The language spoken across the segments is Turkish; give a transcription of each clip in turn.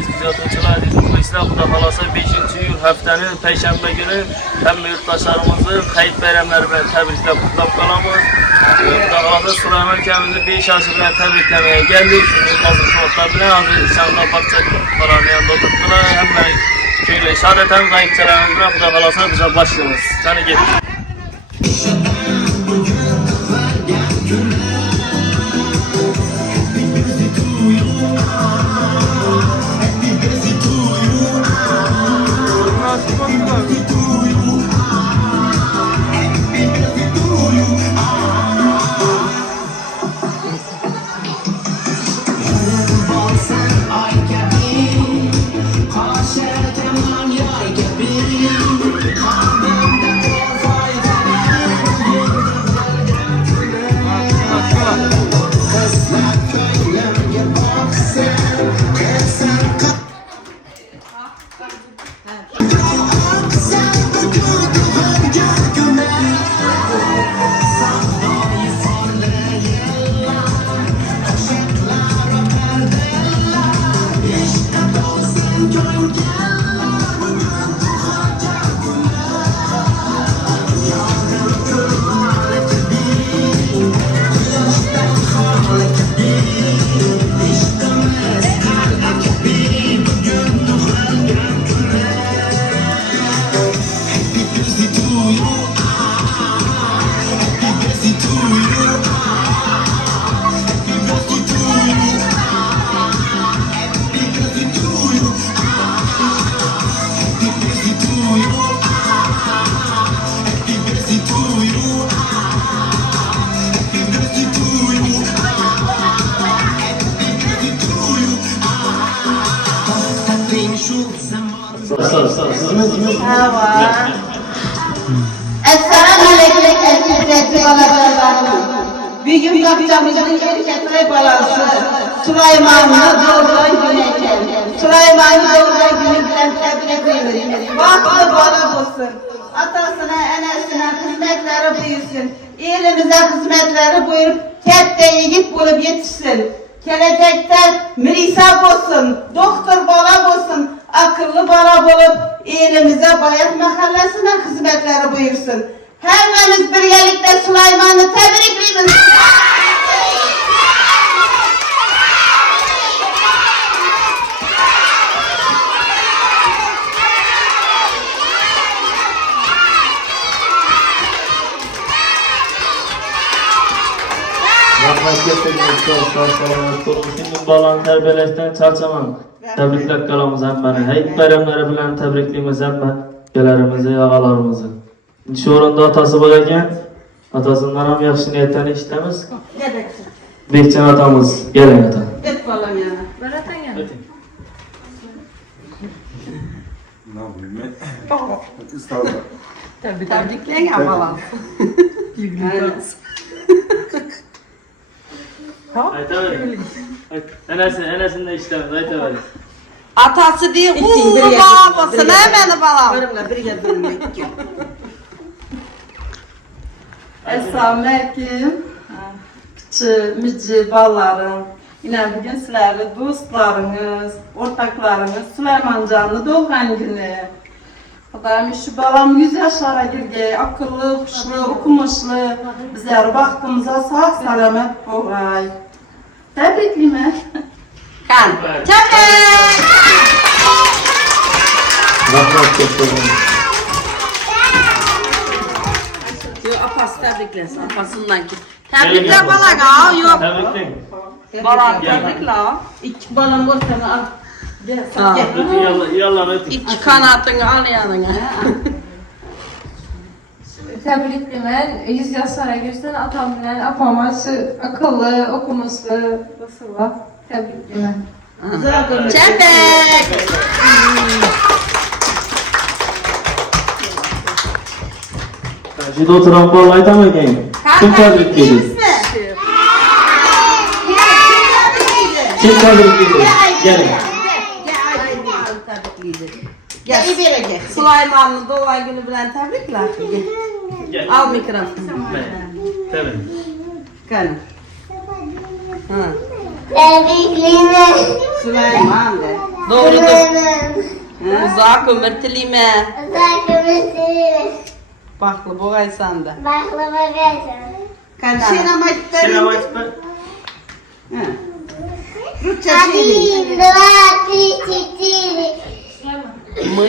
aziz kuzatuvchilar, aziz muxlislar, Xudo xolasa 5-yil haftaning payshanba kuni hamma yurtdoshlarimizni Hayit bayramlari bilan tabriklab qutlab qolamiz. Xudo xolasa Sulaymon akamizni 5 yoshi bilan tabriklamaya keldik. Hozir soatlar bilan hozir Ishanba barcha qolani ham o'tiribdilar. Hamma kuylar shadatan g'ayibchalarimiz bilan Xudo xolasa biz boshlaymiz. Qani ketdik. Bugün kapçamızın erkekleri balası Süleyman'ı doğrudan güneyken Süleyman'ı doğrudan günü bilen tebrik ediyoruz. Vakti bana olsun. Atasına, enesine hizmetleri buyursun. Elimize hizmetleri buyurup kette yiğit bulup yetişsin. Gelecekte mirisap olsun, doktor bala olsun, akıllı bala bulup elimize Bayat Mahallesi'ne hizmetleri buyursun. Hemmemiz birlikte Süleyman'ı tebrikliyoruz. Senin balan terbiyeleşten çarçamam. Tebrikler kalımız hemmeni. Hayit bayramları bilen tebrikliyimiz hemme. Gelerimizi, ağalarımızı. Şu oranda atası var eken, atasından ham yaxshi niyatdan eshitamiz. Bekcan atamız, gelin ata. Et balam yana. Ver atan yana. Ne yapayım ben? İstanbul. Tebrikleyin balam. Aytaverin. Enesini de işlemiz, aytaverin. Atası değil, uğurlu babası, ne beni balam? Varımla bir geldim. Esselamualeyküm. Mücü ballarım. Yine bugün sizlerle dostlarınız, ortaklarınız, Süleyman Canlı doğan günü. Kadar şu balam 100 yaşlara girdi, akıllı, huşlu, okumuşlu. Bizler baktığımıza sağ selamet olay. Tebrikliyim. Kan. Tebrik! Rahmet gösterin. Apası tebriklesin, apasından ki. Tebrikler balaga, yok. Tebrikleyin. Balam tebrikler. İki balam ortana al. Ha. Ötün yallah ötün. İki kanatını al yanına. Tebriklemen 100 yaşlara geçten atam bilen apaması akıllı, okumaslı, basılı. Tebriklemen. Çepek! Şimdi oturan bal aytamayken. Kim tebrikleydi? Kim tebrikleydi? Gelin. Gel. Süleyman'ın doğum günü bilen tebrikler. Gel. Al mikrofonu. Tebrik. Gel. Ha. Süleyman de. Doğrudur. Uzak ömür tilime. Uzak ömür dilime. Baklı boğaysan da. Baklava versen. Sinema Sinema gitme. Один, два, три, четыре. Мы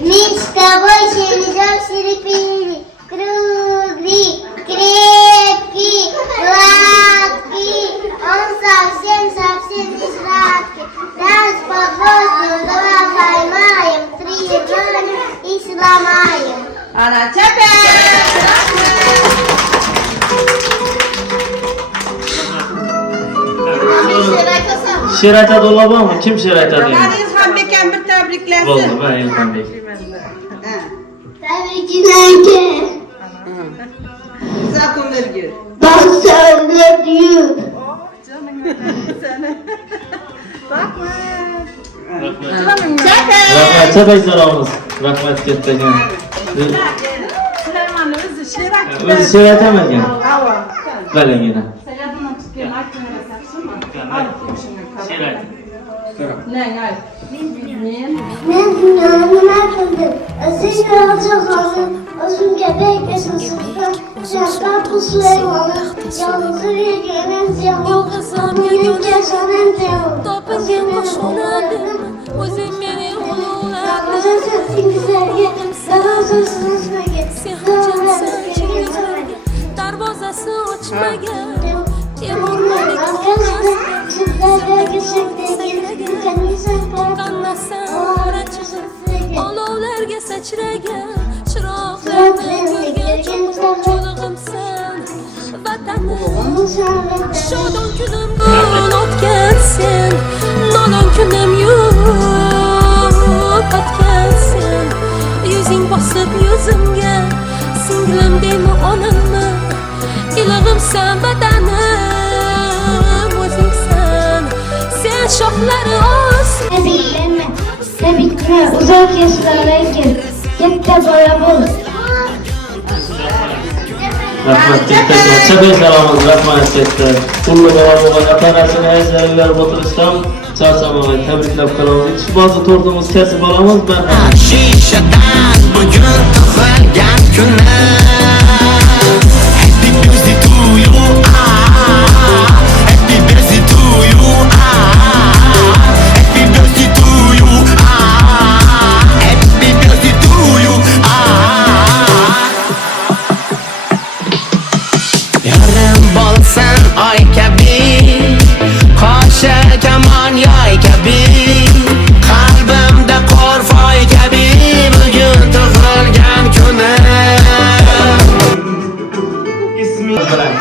Мы с тобой семьдесят серпили. Круглый, крепкий, гладкий. Он совсем не сладкий. Нас под воздух поймаем. Три раны и сломаем. ana çepe. Şirayta dolabı mı? Kim şirayta diyor? Hadi İlhan Bey'ken bir tebriklensin. Vallahi ben İlhan Bey. Tebrikler. Uzak ömür gül. Bak sen de diyor. Rahmet çabeyzalarımız. Rahmet kettiğin. Süleyman'ın özü şirak. Özü şirayta mı gen? Böyle yine. Şirayta. Ne? Ben dünyanın akıllı. Aziz ve alacak hazır. Azın gebek esasında. Şartlar puslaymalı. Yalnızı bir gemez yavrum. Bugün kesanen diyor. Topingen boşunadım, o'zing meni ulug'lading. Güzel sesin güzelge. Sana sözsüz bege. Sen hujjatsan chigizlarga darvozasi ochmagan. Devorlarni qandasan orachig'im, olovlarga sachragan chiroqlarni ko'rgan cho'lig'imsan vatanim. Shodon kunimdan o'tgansan, nodon kunim yo'q qotgansan. Yuzing bosib yuzimga, singlim deymi onammi? Ilig'imsan vatanim, o'zingsan. Sen shoxlari ostida Tebrikler, uzak yaşlara gel. Yekte boya bul. Rahmet kettiğin. Çabeyzalarımız rahmet ketti. Kullu babamı atanasını ezberler oturuştan çarşamaya tebrikler kalımız. İç bazı tortumuz kesip alamız ben. Shishadan bugün tug'ilgan kunim. Happy birthday to you, happy birthday to you, happy birthday to you, happy birthday to you. Yarim bo'lsan oy kabi, qoshi kamon yoy kabi, qalbimda qorfoy kabi, bugun tug'ilgan kunim. İsmi bilen.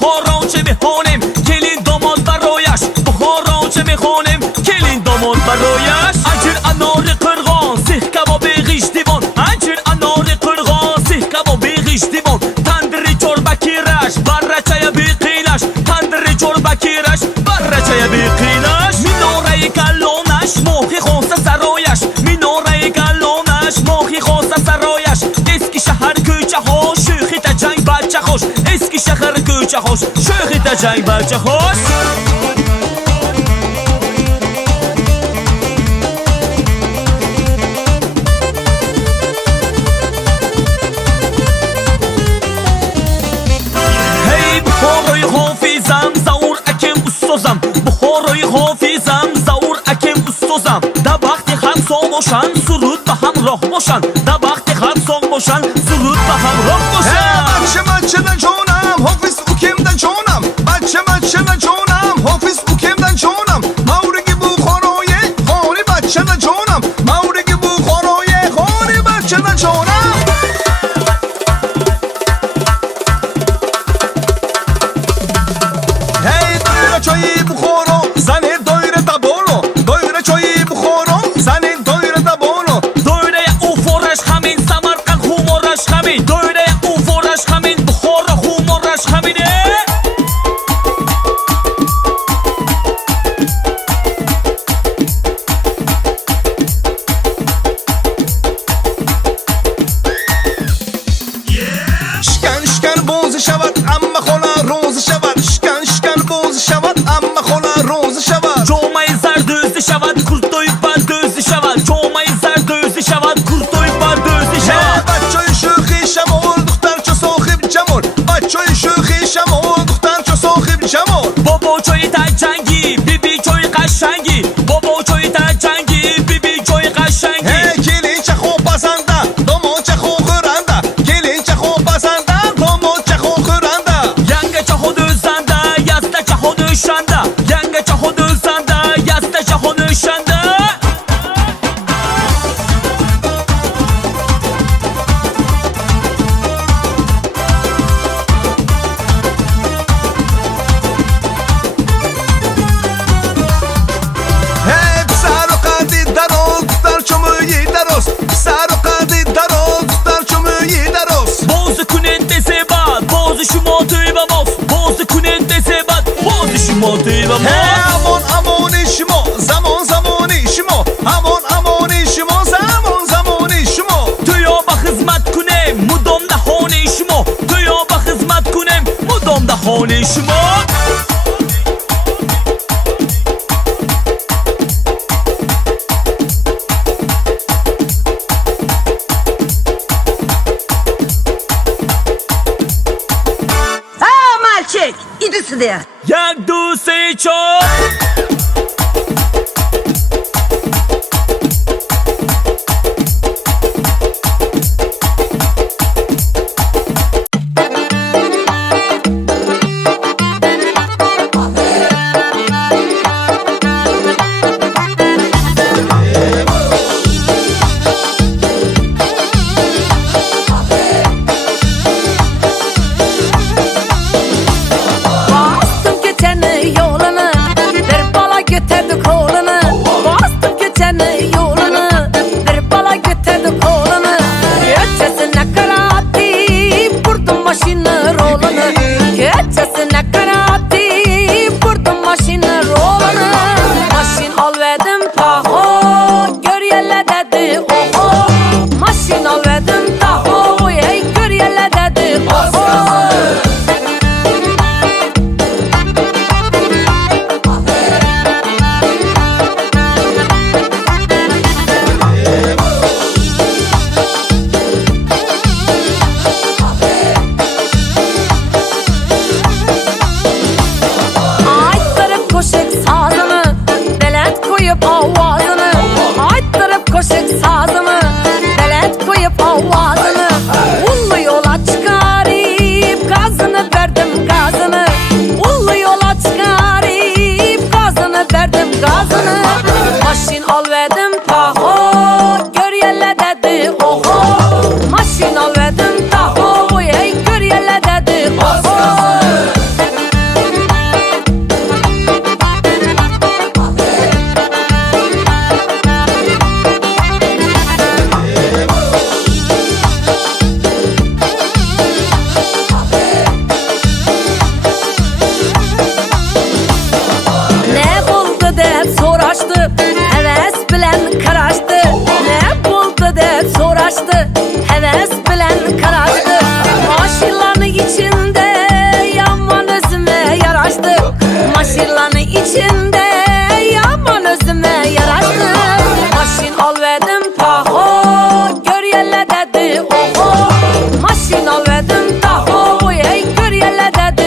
بخارانچه بخونم کلین داماد برایش بخارانچه بخونم کلین داماد برایش اجر انار قرغان سیخ کباب غیش دیوان اجر انار قرغان سیخ کباب غیش دیوان تندری چوربه کیرش برچه بیقینش تندری چوربه کیرش برچه بیقینش میناره کلانش ماهی خونسه سرایش میناره کلانش ماهی خونسه سرایش اسکی شهر کوچه ها شوخی تا جنگ بچه خوش اسکی شهر کوچه خوش شوخی تا جنگ بچه خوش بخارای حافظم زور اکم استازم بخارای حافظم زور اکم استازم در وقتی هم سام باشن سرود به هم راه باشن در وقتی هم سام باشن سرود به هم راه باشن بچه ده جانم حافظ اوکم ده جانم بچه ده جانم حافظ اوکم ده جانم مورگی بخارای خانی بچه ده جانم مورگی بخارای خانی بچه ده جانم چای بخورو زن دایره دبانو دایره چای بخورو زن دایره دبانو دایره او فورش همین سمرقند خومارش همین دایره او فورش همین بخار خومارش همینه شکن باز شود اما خلا روز شود شکن باز شود اما خلا روز شود جامعه زردوزی شود کرتوی بردوزی شود جامعه زردوزی شود کرتوی بردوزی شود بچه شوخی شمال دختر چو صاحب جمال بچه شوخی شمال دختر چو صاحب جمال بابا چای تا جنگی بیبی چای قشنگی بابا چای تا جنگی بیبی چای قشنگی کلین چه خوب بزنده داماد چه خوب خورنده کلین چه خوب بزنده داماد چه خوب خورنده ینگ چه خود زنده یسته چه خود شنده ینگ چه خود زنده یسته چه خود شنده سر و قدی دراز دختر چو مویی دراز سر و قدی دراز دختر چو مویی دراز باز کننده زباد باز شما توی و ماست باز کننده زباد باز شما توی و ماست امان شما زمانی شما امان شما زمانی شما تو یا با خدمت کنم مدام دهانه شما تو یا با خدمت کنم مدام دهانه شما Мальчик, иди сюда. یک دو سه چهار Bastım keçəni yolunu bir bala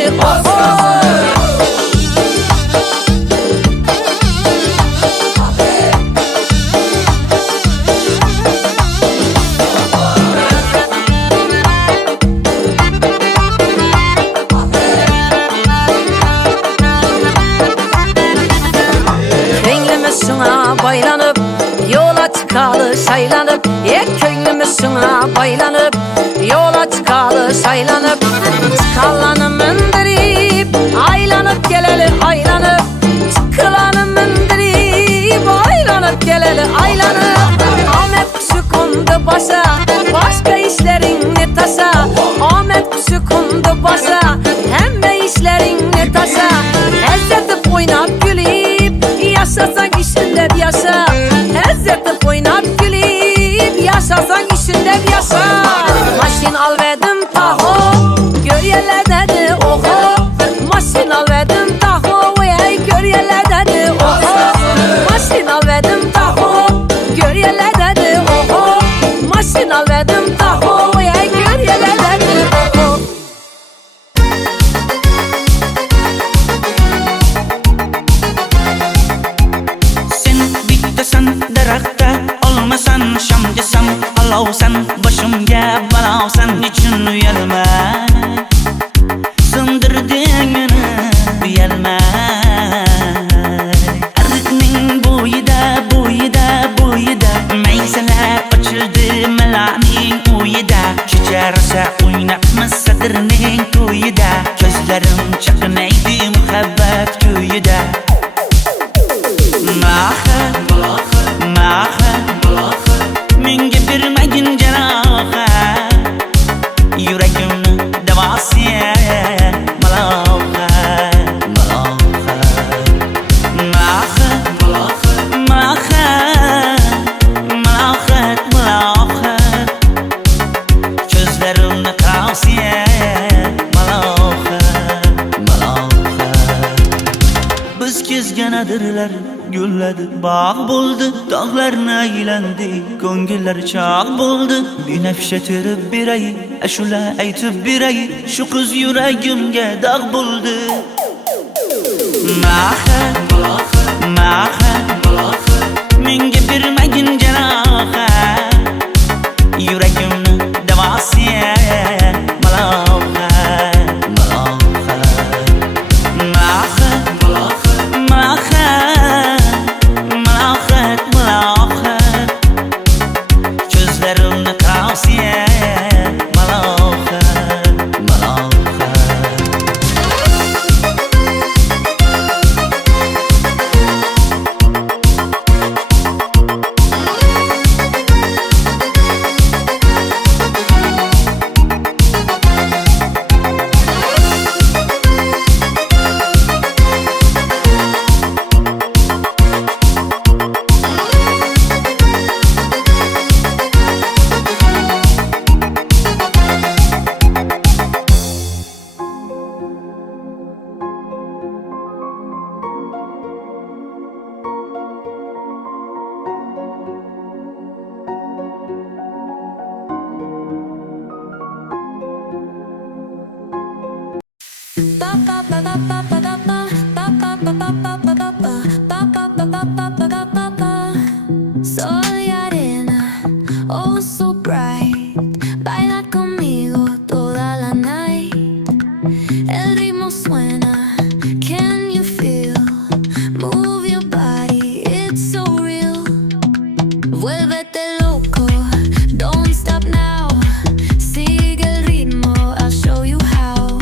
dedi oho. Baylanıp yola çıkalı saylanıp köyümüz şuna baylanıp yola çıkalı saylanıp çıkalanı mındırıp aylanıp geleli aylanıp çıkılanı mındırıp aylanıp geleli aylanıp Ahmet kuşu kondu başa başka işlerin taşa Ahmet kuşu kondu başa hem işlerin taşa ezzetip oynap gülüp yaşasan işinde bir yaşa ezzetip oynap gülüp yaşasan işinde bir yaşa Maşin al verdim taho gör yerler dedi oho Maşin al verdim taho gör yerler dedi oho Maşin al verdim taho gör yerler dedi oho Maşin al verdim taho gör yerler dedi oho Sen darakta olmasan şamcısam alavsan başımga balavsan için uyalma Sındırdığını uyalma Arıkning boyida Meyseler açıldı melaning uyida Şecerse oynatmaz sadırning toyida Gözlerim çakınaydı muhabbet köyüde Menga bermagin janoha Yuragimni davosiya maloha Ko'zlarimni qavsiya Biz kezganadirlar gulladi bog' bo'ldi tog'larni aylandi ko'ngillar chog' bo'ldi binafsha terib beray ashula aytib beray shu qiz yuragimga dog' bo'ldi menga bermagin janoha yuragimni davosiya maloha Gözlerimni qavsiya maloha Sol y arena, oh so bright. Baila conmigo toda la night. El ritmo suena, can you feel? Move your body, it's so real. Vuélvete loco, don't stop now. Sigue el ritmo, I'll show you how.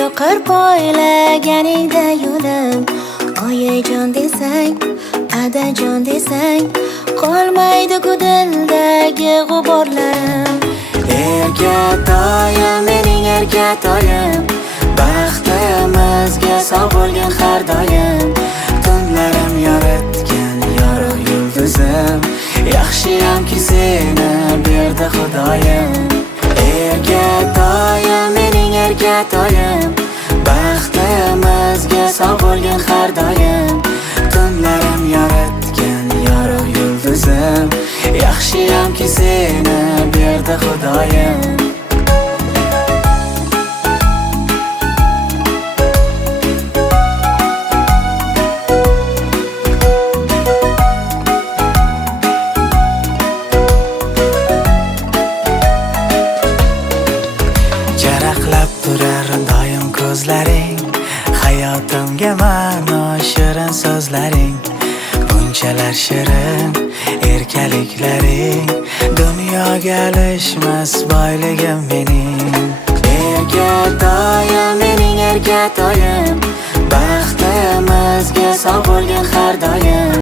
yoqar poylaganingda yo'lim. Oyijon desang, adajon desang, qolmaydi ku dildagi g'uborlarim. Erkatoyim, mening erkatoyim, baxtimizga sog' bo'lgin har doim. Tunlarim yoritgan yorug' yulduzim, yaxshiyamki seni berdi Xudoyim. Erkatoyim, mening erkatoyim, baxtimizga sog' bo'lgin har doim. Tunlarim yoritgan yorug' yulduzim, yaxshiyamki seni berdi Xudoyim. Jaraqlab turar doim ko'zlaring, hayotimga ma'no shirin so'zlaring. Bunchalar shirin erkaliklaring, dunyoga alishmas boyligim mening. Erkatoyim, mening erkatoyim, baxtimizga sog' bo'lgin